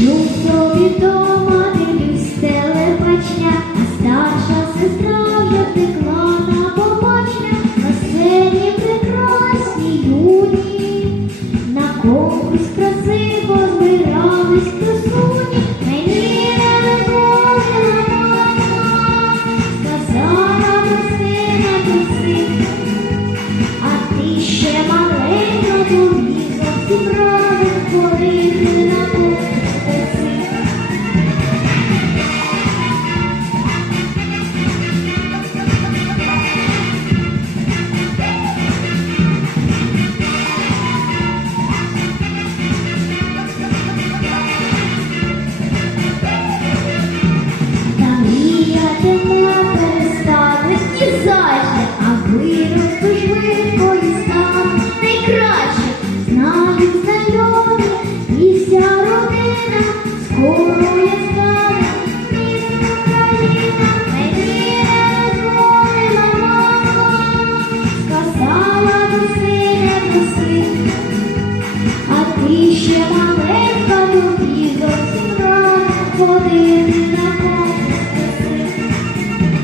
Чув собі дома дивлюсь телебачня, старша сестра вже втекла на побачня, на сцені прекрасні юні, на конкурс краси. Ти ще маленька тобі до сна ходити на конкурс.